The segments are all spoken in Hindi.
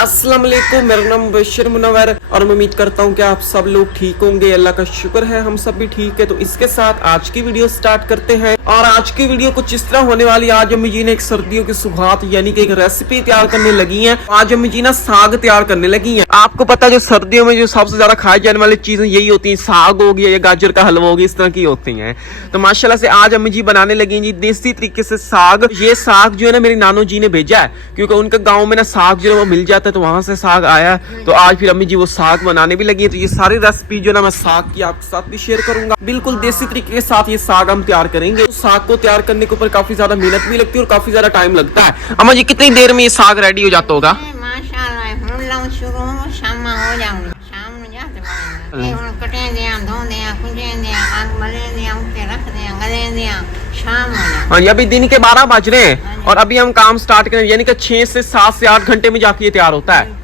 अस्सलाम वालेकुम, मेरा नाम बशीर मुनव्वर और मैं उम्मीद करता हूँ कि आप सब लोग ठीक होंगे। अल्लाह का शुक्र है हम सब भी ठीक है। तो इसके साथ आज की वीडियो स्टार्ट करते हैं और आज की वीडियो कुछ इस तरह होने वाली है। आज अम्मी जी ने एक सर्दियों की सुगात यानी कि एक रेसिपी तैयार करने लगी है। आज अम्मी जी ना साग तैयार करने लगी है। आपको पता है जो सर्दियों में जो सबसे ज्यादा खाई जाने वाली चीजें यही होती है, साग हो गया या गाजर का हलवा हो गया, इस तरह की होती है। तो माशाल्लाह से आज अम्मी जी बनाने लगी है जी देसी तरीके से साग। ये साग जो है ना मेरी नानू जी ने भेजा है, क्योंकि उनके गाँव में ना साग जो है वो मिल जाता है, तो वहां से साग आया। तो आज फिर अम्मी जी वो साग बनाने भी लगी है। तो ये सारी रेसिपी जो ना मैं साग की आपके साथ भी शेयर करूंगा। बिल्कुल देसी तरीके के साथ ये साग हम तैयार करेंगे। तो साग को तैयार करने के ऊपर काफी ज्यादा मेहनत भी लगती है और काफी ज्यादा टाइम लगता है। अम्मा जी कितनी देर में ये साग रेडी हो जाता होगा? हाँ, अभी दिन के 12 बज रहे हैं और अभी हम काम स्टार्ट करें, यानी कि 6 से 7 से 8 घंटे में जाके ये तैयार होता है।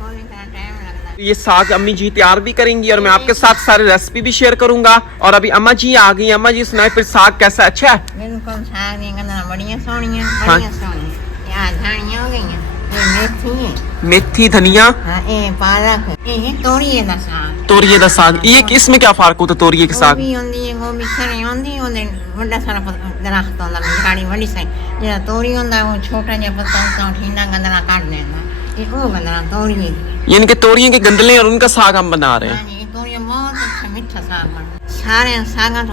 ये साग अम्मी जी तैयार भी करेंगी और मैं आपके साथ सारी रेसिपी भी शेयर करूंगा। और अभी अम्मा जी आ गई। अम्मा जी सुनाए फिर साग कैसा अच्छा है? बिल्कुल साग बढ़िया सोनिया बढ़िया सोनिया। यार धनिया हो गई है, मेथी है, मेथी धनिया, ये पालक, ये तोरिए दा साग। तोरिए दा साग, ये किसमें क्या फर्क होता है तोरिए के साग? गोभी होंदी है, गोभी खरी होंदी है, ओदे बड़ा सारा दरख्त होंदा, झाड़ी बड़ी सारी। जेड़ा तोरी होंदा वो छोटा जिहा पत्ता होंदा, ठीना गंदला काट देंदा। ये वो गंदला तोरिए, यानी कि तोरिए के गंदले और उनका साग हम बना रहे हैं। ये तोरिया बहुत अच्छा मीठा साग बनता, सारे सागा तो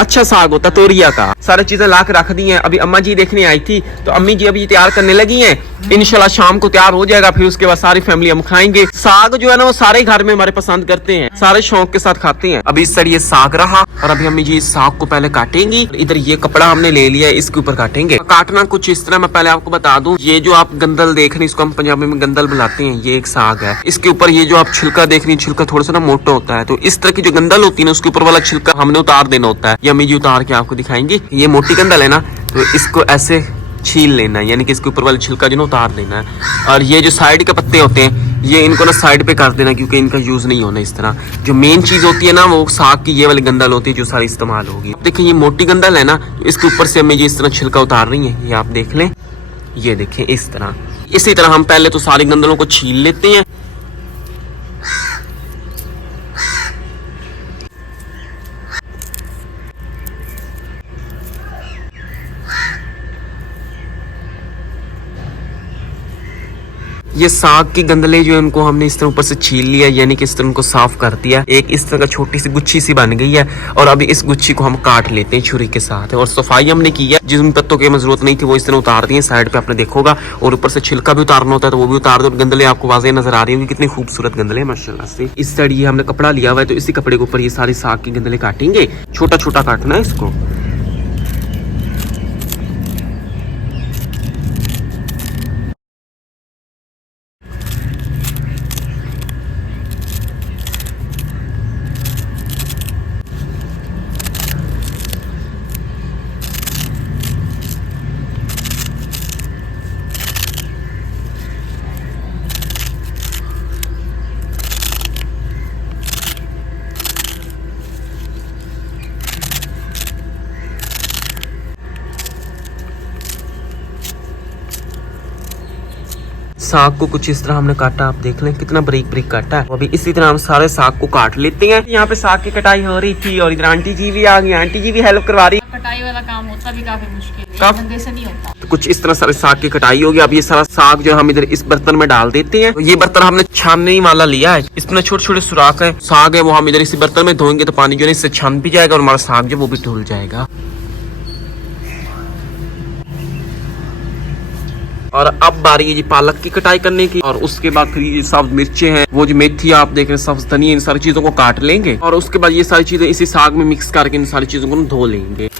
अच्छा साग होता तोरिया का। सारी चीजें ला के रख दी हैं। अभी अम्मा जी देखने आई थी तो अम्मी जी अभी तैयार करने लगी हैं। इंशाल्लाह शाम को तैयार हो जाएगा, फिर उसके बाद सारी फैमिली हम खाएंगे। साग जो है ना वो सारे घर में हमारे पसंद करते हैं, सारे शौक के साथ खाते हैं। अभी इस साइड ये साग रहा और अभी अम्मी जी इस साग को पहले काटेंगी। इधर ये कपड़ा हमने ले लिया है, इसके ऊपर काटेंगे। काटना कुछ इस तरह, मैं पहले आपको बता दूं, ये जो आप गंदल देख रहे हैं इसको हम पंजाबी में गंदल बुलाते हैं। ये एक साग है, इसके ऊपर ये जो आप छिलका देख रही है, छिलका थोड़ा सा ना मोटा होता है। तो इस तरह की जो गंदल होती है ना उसके ऊपर वाला छिलका हमने उतार देना होता है। ये अम्मी जी उतार के आपको दिखाएंगे। ये मोटी गंदल है ना, तो इसको ऐसे छील लेना है, यानी कि इसके ऊपर वाला छिलका जो ना उतार देना है। और ये जो साइड के पत्ते होते हैं ये इनको ना साइड पे कर देना, क्योंकि इनका यूज नहीं होना इस तरह। जो मेन चीज होती है ना वो साग की ये वाली गंदल होती है जो सारी इस्तेमाल होगी। देखिए ये मोटी गंदल है ना, तो इसके ऊपर से हमें ये इस तरह छिलका उतार रही है। ये आप देख लें, ये देखिए इस तरह। इसी तरह हम पहले तो सारी गंदलों को छील लेते हैं। ये साग की गंदले जो है उनको हमने इस तरह ऊपर से छील लिया, यानी कि इस तरह उनको साफ कर दिया। एक इस तरह का छोटी सी गुच्छी सी बन गई है और अभी इस गुच्छी को हम काट लेते हैं छुरी के साथ। और सफाई हमने की है, जिन पत्तों की हमें जरूरत नहीं थी वो इस तरह उतार दिए साइड पे, आपने देखोगा। और ऊपर से छिलका भी उतारना होता है तो वो भी उतार दो। गंदले आपको वाज़ेह नजर आ रही होंगी, कितनी खूबसूरत गंदले माशाल्लाह से। इस साइड ये हमने कपड़ा लिया हुआ है, तो इसी कपड़े के ऊपर ये सारी साग की गंदले काटेंगे। छोटा छोटा काटना है इसको। साग को कुछ इस तरह हमने काटा, आप देख लें कितना बारीक बारीक काटा है। अभी इसी तरह हम सारे साग को काट लेते हैं। यहाँ पे साग की कटाई हो रही थी और इधर आंटी जी भी आ गई, आंटी जी भी हेल्प करवा रही। कटाई वाला काम होता भी काफी मुश्किल है, काफी बंदे से नहीं होता। तो कुछ इस तरह सारे साग की कटाई होगी। अब ये सारा साग जो हम इधर इस बर्तन में डाल देते हैं। ये बर्तन हमने छानने वाला लिया है, इसमें छोटे छोटे सुराख है। साग है वो हम इधर इसी बर्तन में धोएंगे तो पानी जो है इससे छन भी जाएगा और हमारा साग जो वो भी धुल जाएगा। और अब बारी है जी पालक की कटाई करने की। और उसके बाद फिर ये सब्ज मिर्चें हैं, वो जो मेथी आप देख रहे हैं, सब्ज धनिया, इन सारी चीजों को काट लेंगे। और उसके बाद ये सारी चीजें इसी साग में मिक्स करके इन सारी चीजों को धो लेंगे।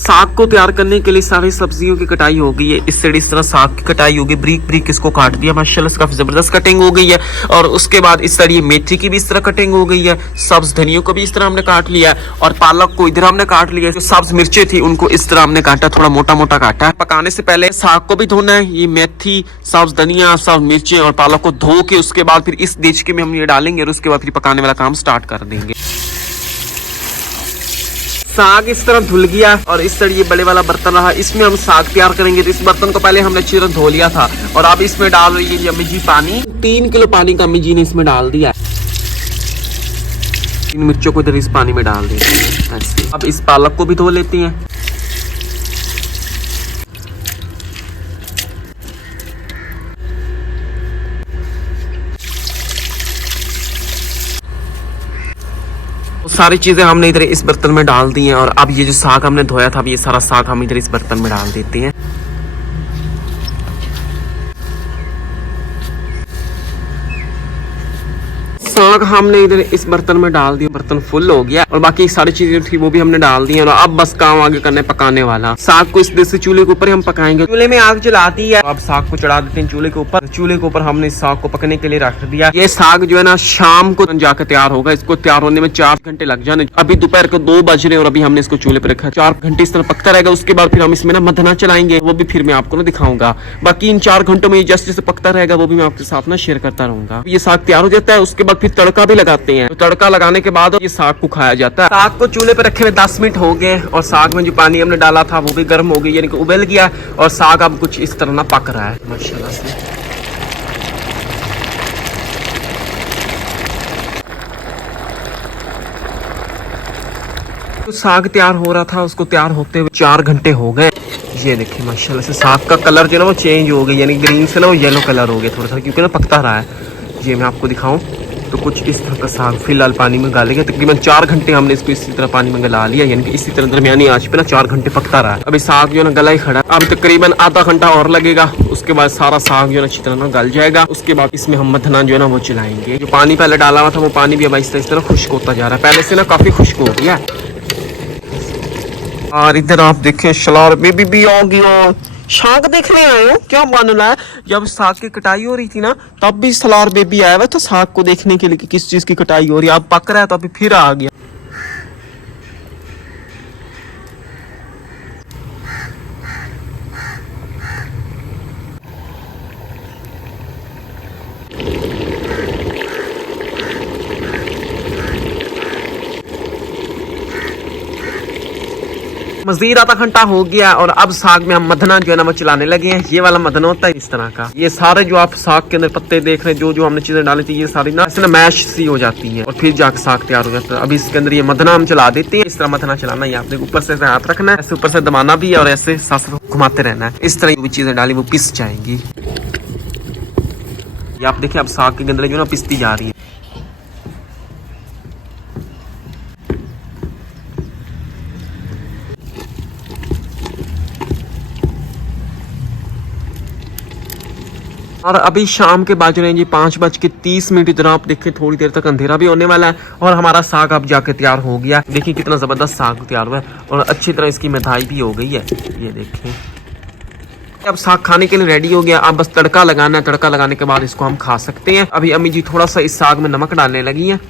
साग को तैयार करने के लिए सारी सब्जियों की कटाई हो गई है। इस साइड इस तरह साग की कटाई होगी, ब्रीक ब्रीक इसको काट दिया माशाल्लाह से, काफी जबरदस्त कटिंग हो गई है। और उसके बाद इस साइड ये मेथी की भी इस तरह कटिंग हो गई है, सब्ज धनियों को भी इस तरह हमने काट लिया है और पालक को इधर हमने काट लिया। जो सब्ज मिर्चें थी उनको इस तरह हमने काटा, थोड़ा मोटा मोटा काटा है। पकाने से पहले साग को भी धोना है। ये मेथी, सब्ज धनिया, सब्ज मिर्चें और पालक को धो के उसके बाद फिर इस देचके में हम ये डालेंगे और उसके बाद फिर पकाने वाला काम स्टार्ट कर देंगे। साग इस तरह धुल गया और इस तरह ये बड़े वाला बर्तन रहा, इसमें हम साग तैयार करेंगे। तो इस बर्तन को पहले हमने अच्छी तरह धो लिया था और अब इसमें डाल रही है अम्मी जी पानी। 3 किलो पानी का अम्मी जी ने इसमें डाल दिया। इन मिर्चों को इधर इस पानी में डाल देते हैं ऐसे। अब इस पालक को भी धो लेती हैं। सारी चीजें हमने इधर इस बर्तन में डाल दी हैं और अब ये जो साग हमने धोया था, अब ये सारा साग हम इधर इस बर्तन में डाल देते हैं। साग हमने इधर इस बर्तन में डाल दिया, बर्तन फुल हो गया और बाकी सारी चीजें थी वो भी हमने डाल दी और अब बस काम आगे करने पकाने वाला। साग को इस देसी चूल्हे के ऊपर हम पकाएंगे। चूल्हे में आग जला दी है, अब साग को चढ़ा देते हैं चूल्हे के ऊपर। चूल्हे के ऊपर हमने साग को पकने के लिए रख दिया। ये साग जो है ना शाम को जाकर तैयार होगा। इसको तैयार होने में 4 घंटे लग जाने। अभी दोपहर को 2 बज रहे और अभी हमने इसको चूल्हे पर रखा। 4 घंटे इस तरह पकता रहेगा। उसके बाद फिर हम इसमें ना मधना चलाएंगे, वो भी फिर मैं आपको ना दिखाऊंगा। बाकी इन 4 घंटों में जैसे जैसे पकता रहेगा वो भी मैं आपके साथ ना शेयर करता रहूंगा। ये साग तैयार हो जाता है, उसके बाद फिर तड़का भी लगाते हैं। तो तड़का लगाने के बाद ये साग को खाया जाता है। साग को चूल्हे पे रखे हुए 10 मिनट हो गए और साग में जो पानी हमने डाला था वो भी गर्म हो गई, यानी कि उबल गया और साग अब कुछ इस तरह ना पक रहा है माशाल्लाह से। तो साग तैयार हो रहा था, उसको तैयार होते हुए 4 घंटे हो गए। ये देखिए माशाल्लाह से साग का कलर जो है ना वो चेंज हो गया, यानी ग्रीन से ना वो येलो कलर हो गया थोड़ा सा, क्योंकि ना पकता रहा है। ये मैं आपको दिखाऊं तो कुछ इस तरह का साग फिलहाल पानी में गालेगा। तकरीबन 4 घंटे हमने इसको इसी तरह पानी में गला लिया, यानी कि इसी तरह दरमियानी आंच पे ना 4 घंटे पकता रहा है। अभी साग जो है ना गला ही खड़ा, अब तकरीबन आधा घंटा और लगेगा। उसके बाद सारा साग जो है ना अच्छी तरह ना गल जाएगा। उसके बाद इसमें हम मथना जो है ना वो चलाएंगे। जो पानी पहले डाला हुआ था वो पानी भी अब इस तरह खुश्क होता जा रहा है, पहले से ना काफी खुश्क हो गया। और इधर आप देखें शलार बेबी भी आ गया। साग देखने आए हो क्या मानना है? जब साग की कटाई हो रही थी ना तब भी सलार बेबी आया हुआ था साग को देखने के लिए कि किस चीज की कटाई हो रही है। अब पक रहा है तो अभी फिर आ गया। मजीद आधा घंटा हो गया और अब साग में हम मधना जो है ना वो चलाने लगे हैं। ये वाला मधना होता है इस तरह का। ये सारे जो आप साग के अंदर पत्ते देख रहे हैं, जो जो हमने चीजें डाली थी, ये सारी ना ऐसे ना मैश सी हो जाती है और फिर जाकर साग तैयार हो जाता है। अभी इसके अंदर ये मधना हम चला देते हैं। इस तरह मधना चलाना है, आपने ऊपर से हाथ रखना है, ऐसे ऊपर से दबाना भी है और ऐसे साथ घुमाते रहना है। इस तरह जो भी चीजें डाली वो पिस जाएंगी। ये आप देखिए अब साग के अंदर जो ना पिसती जा रही है। और अभी शाम के बज रहे हैं जी 5:30। इधर आप देखें थोड़ी देर तक अंधेरा भी होने वाला है और हमारा साग अब जाके तैयार हो गया। देखिए कितना जबरदस्त साग तैयार हुआ है और अच्छी तरह इसकी मिठाई भी हो गई है। ये देखें अब साग खाने के लिए रेडी हो गया। अब बस तड़का लगाना है, तड़का लगाने के बाद इसको हम खा सकते हैं। अभी अम्मी जी थोड़ा सा इस साग में नमक डालने लगी है।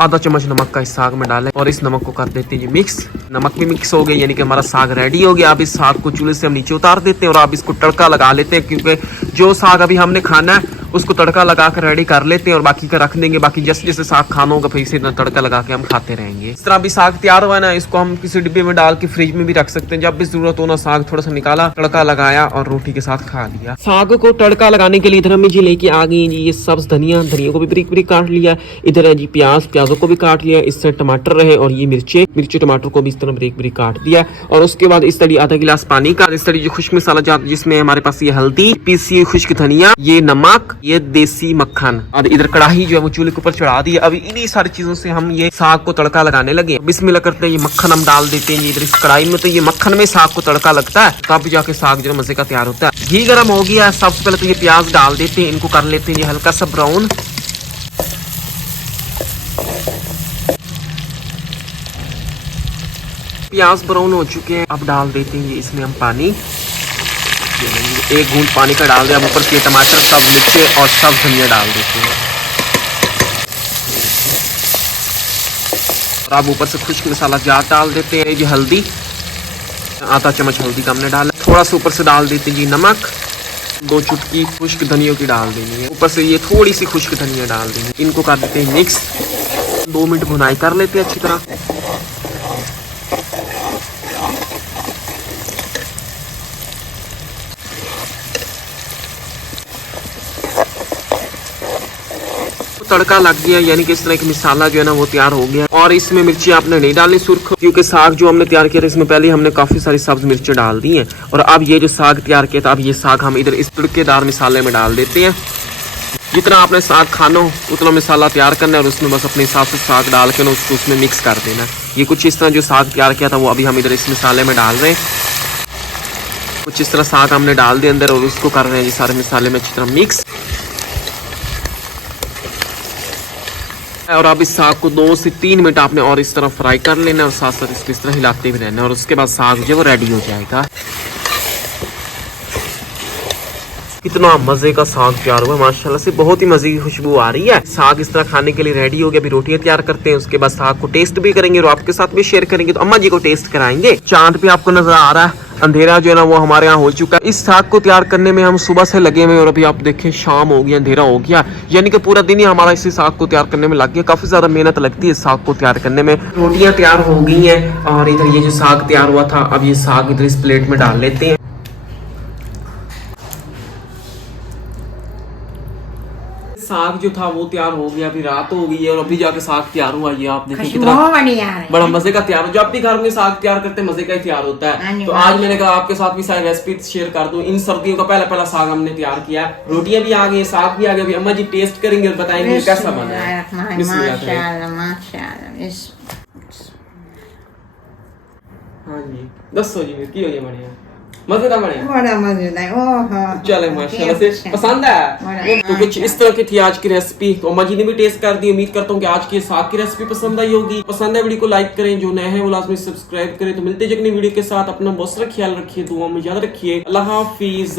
आधा चम्मच नमक का इस साग में डालें और इस नमक को कर देते हैं मिक्स। नमक भी मिक्स हो गया, यानी कि हमारा साग रेडी हो गया। अब इस साग को चूल्हे से हम नीचे उतार देते हैं और अब इसको तड़का लगा लेते हैं, क्योंकि जो साग अभी हमने खाना है उसको तड़का लगा कर रेडी कर लेते हैं और बाकी का रख देंगे। बाकी जैसे जैसे साग खाना होगा फिर इसे तड़का लगा के हम खाते रहेंगे। इस तरह अभी साग तैयार हुआ है ना, इसको हम किसी डिब्बे में डाल के फ्रिज में भी रख सकते हैं। जब भी जरूरत हो ना साग थोड़ा सा निकाला, तड़का लगाया और रोटी के साथ खा लिया। साग को तड़का लगाने के लिए इधर अम्मी जी लेके आ गई जी ये सब्ज धनिया। धनिया को भी बारीक बारीक काट लिया। इधर है जी प्याज, प्याजों को भी काट लिया। इससे टमाटर रहे और ये मिर्ची टमाटर को भी इस तरह बारीक बारीक काट दिया। और उसके बाद इस तरह आधा गिलास पानी का, इस तरह जो खुश्क मसाला जाता जिसमें हमारे पास ये हल्दी, पीसी खुश्क धनिया, ये नमक, ये देसी मक्खन और इधर कढ़ाई जो है वो चूल्हे के ऊपर चढ़ा दी है। अभी इन्हीं सारी चीजों से हम ये साग को तड़का लगाने लगे। बिस्मिल्लाह करते हैं, ये मक्खन हम डाल देते हैं इधर इस कढ़ाई में। तो ये मक्खन में साग को तड़का लगता है, तब जाके साग जो मजे का तैयार होता है। घी गर्म हो गया। सबसे पहले तो ये प्याज डाल देते हैं, इनको कर लेते हैं ये हल्का सा ब्राउन। प्याज ब्राउन हो चुके हैं, अब डाल देते हैं ये इसमें हम पानी। 1 घूंट पानी का डाल दिया। अब ऊपर से टमाटर, सब मिर्चे और सब धनिया डाल देते हैं और अब ऊपर से खुश्क मसाला जार डाल देते हैं। ये हल्दी, आधा चम्मच हल्दी का हमने डाला। थोड़ा सा ऊपर से डाल देते हैं जी नमक। 2 चुटकी खुश्क धनिया की डाल देनी है। ऊपर से ये थोड़ी सी खुश्क धनिया डाल देनी। इनको कर देते हैं मिक्स। 2 मिनट भुनाई कर लेते हैं अच्छी तरह। तड़का लग गया, यानी कि इस तरह की मसाला जो है ना वो तैयार हो गया। और इसमें मिर्ची आपने नहीं डालनी सुर्ख, क्योंकि साग जो हमने तैयार किया था इसमें पहले हमने काफी सारी सब्ज मिर्ची डाल दी है। और अब ये जो साग तैयार किया था, अब ये साग हम इधर इस तड़केदार मसाले में डाल देते हैं। जितना आपने साग खाना हो उतना मसाला तैयार करना है और उसमें बस अपने हिसाब से साग डाल के ना उसको उसमें मिक्स कर देना। ये कुछ इस तरह जो साग तैयार किया था वो अभी हम इधर इस मसाले में डाल रहे हैं। कुछ इस तरह साग हमने डाल दिया अंदर और उसको कर रहे हैं ये सारे मसाले में अच्छी तरह मिक्स। और अब इस साग को 2 से 3 मिनट आपने और इस तरह फ्राई कर लेना और साथ साथ इसको इस तरह हिलाते भी रहना और उसके बाद साग जो है वो रेडी हो जाएगा। कितना मजे का साग तैयार हुआ माशाल्लाह से, बहुत ही मजे की खुशबू आ रही है। साग इस तरह खाने के लिए रेडी हो गया। अभी रोटियां तैयार करते हैं, उसके बाद साग को टेस्ट भी करेंगे और आपके साथ भी शेयर करेंगे। तो अम्मा जी को टेस्ट कराएंगे। चांद पे आपको नजर आ रहा है, अंधेरा जो है ना वो हमारे यहाँ हो चुका है। इस साग को तैयार करने में हम सुबह से लगे हुए और अभी आप देखें शाम हो गया, अंधेरा हो गया, यानी कि पूरा दिन ही हमारा इसी साग को तैयार करने में लग गया। काफी ज्यादा मेहनत लगती है इस साग को तैयार करने में। रोटियां तैयार हो गई हैं और इधर ये जो साग तैयार हुआ था, अब ये साग इधर इस प्लेट में डाल लेते हैं। साग जो था वो तैयार हो गया, अभी रात हो गई है और अभी जाके साग तैयार हुआ। ये आप देखिए कितना बड़ा मजे का तैयार हो। जब भी घर में साग तैयार करते हैं मजे का ही तैयार होता है। तो आज मैंने कहा आपके साथ भी सारी रेसिपी शेयर कर दूं। इन सर्दियों का पहला साग हमने तैयार किया। रोटियां भी आ गई, साग भी आ गया। अभी अम्मा जी टेस्ट करेंगे और बताएंगे कैसा बना है। हाँ जी दसो जी की हो ये बढ़िया मजेदार बढ़िया बड़ा मजेदार। ओहो चले माशाल्लाह से पसंद है। तो कुछ इस तरह की थी आज की रेसिपी। तो अम्मा जी ने भी टेस्ट कर दी। उम्मीद करता हूँ कि आज की साग की रेसिपी पसंद आई होगी। पसंद है वीडियो को लाइक करें, जो नए हैं वो लाजमी सब्सक्राइब करें। तो मिलते हैं अगली वीडियो के साथ। अपना बहुत सारा ख्याल रखिए, दुआ में याद रखिए। अल्लाह हाफिज।